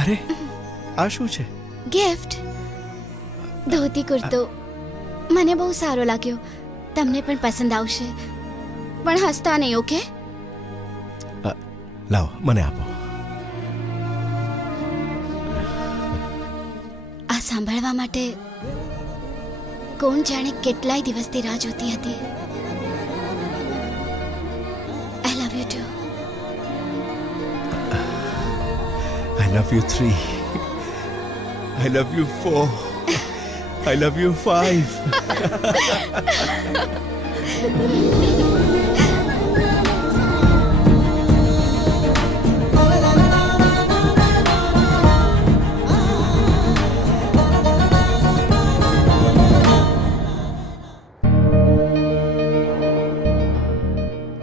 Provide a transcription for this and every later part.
અરે આ શું છે? ગિફ્ટ. ધોતી કુર્તો મને બહુ સારો લાગ્યો. તમને પણ પસંદ આવશે. પણ હસતા નહીં, ઓકે? લાવો મને આપો. આ સાંભળવા માટે કોણ જાણે કેટલાય દિવસથી રાહ જોતી હતી. I love you too. I love you 3. I love you 4. I love you 5.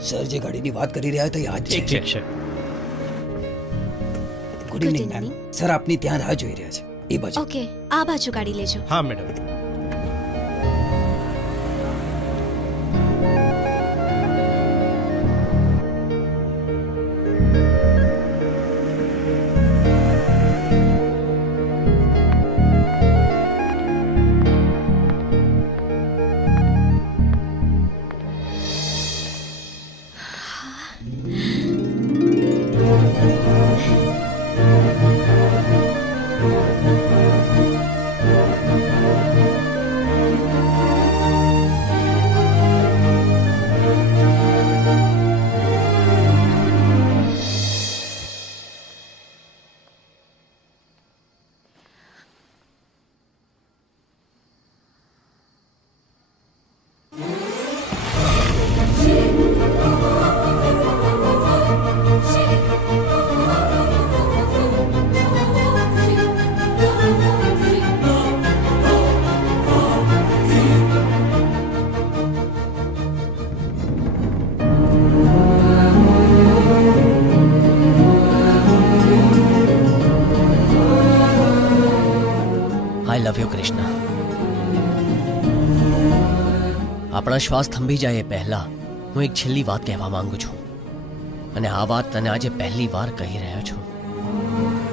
Sir જે ગાડીની વાત કરી રહ્યા હતા એ આજ છે. ઠીક છે. Good evening ma'am. સર આપની ત્યાં રાહ જોઈ રહ્યા છે એ બાજુ. ઓકે, આ બાજુ ગાડી લેજો. હા madam. I love you Krishna. આપણા શ્વાસ થંભી જાય એ પહેલા હું એક છેલ્લી વાત કહેવા માંગુ છું. અને આ વાત તને આજે પહેલી વાર કહી રહ્યો છું.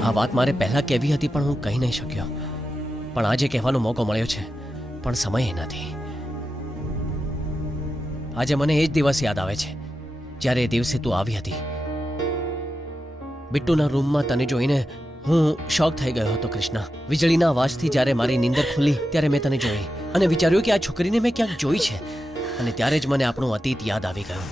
આ વાત મારે પહેલા કહેવી હતી પણ હું કહી નહીં શક્યો. પણ આજે કહેવાનો મોકો મળ્યો છે, પણ સમય નથી. આજે મને એ જ દિવસ યાદ આવે છે જ્યારે એ દિવસે તું આવી હતી. બિટ્ટુના રૂમમાં તને જોઈને હું શોક થઈ ગયો હતો કૃષ્ણ. વીજળીના અવાજથી જ્યારે મારી નીંદર ખુલી ત્યારે મેં તને જોઈ અને વિચાર્યું કે આ છોકરીને મેં ક્યાંક જોઈ છે. અને ત્યારે જ મને આપણું અતીત યાદ આવી ગયું.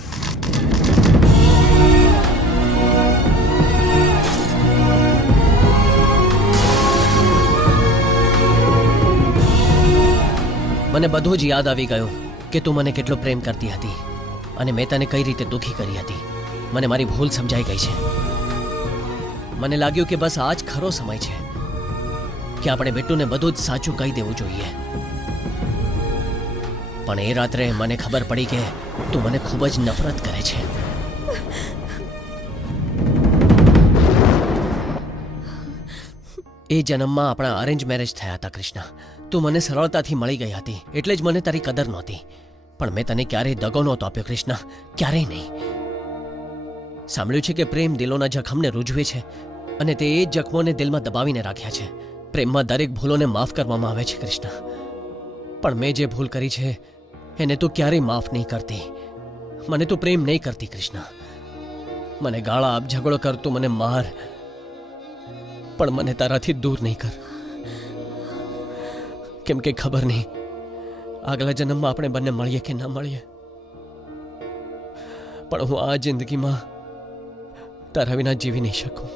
મને બધું જ યાદ આવી ગયું કે તું મને કેટલો પ્રેમ કરતી હતી અને મેં તને કઈ રીતે દુઃખી કરી હતી. મને મારી ભૂલ સમજાઈ ગઈ છે. મને લાગ્યું કે બસ આ જ ખરો સમય છે કે આપણે બિટ્ટુને બધું જ સાચું કહી દેવું જોઈએ. પણ એ રાત્રે મને ખબર પડી કે તું મને ખૂબ જ નફરત કરે છે. એ જન્મમાં આપણા અરેન્જ મેરેજ થયા હતા કૃષ્ણ. તું મને સરળતાથી મળી ગઈ હતી એટલે જ મને તારી કદર નહોતી. પણ મેં તને ક્યારેય દગો નહોતો આપ્યો કૃષ્ણ, ક્યારેય નહીં. સાંભળ્યું છે કે પ્રેમ દિલોના જખમને રૂજવે છે અને તે એ જ જખમોને દિલમાં દબાવીને રાખ્યા છે. પ્રેમમાં દરેક ભૂલોને માફ કરવામાં આવે છે કૃષ્ણ. પણ મેં જે ભૂલ કરી છે એને તું ક્યારેય માફ નહીં કરતી. મને તું પ્રેમ નહીં કરતી કૃષ્ણ. મને ગાળા આપ, ઝઘડો કર, તું મને માર, પણ મને તારાથી દૂર નહીં કર. કેમ કે ખબર નહીં આગલા જન્મમાં આપણે બંને મળીએ કે ના મળીએ. પણ હું આ જિંદગીમાં તારા વિના જીવી નહીં શકું.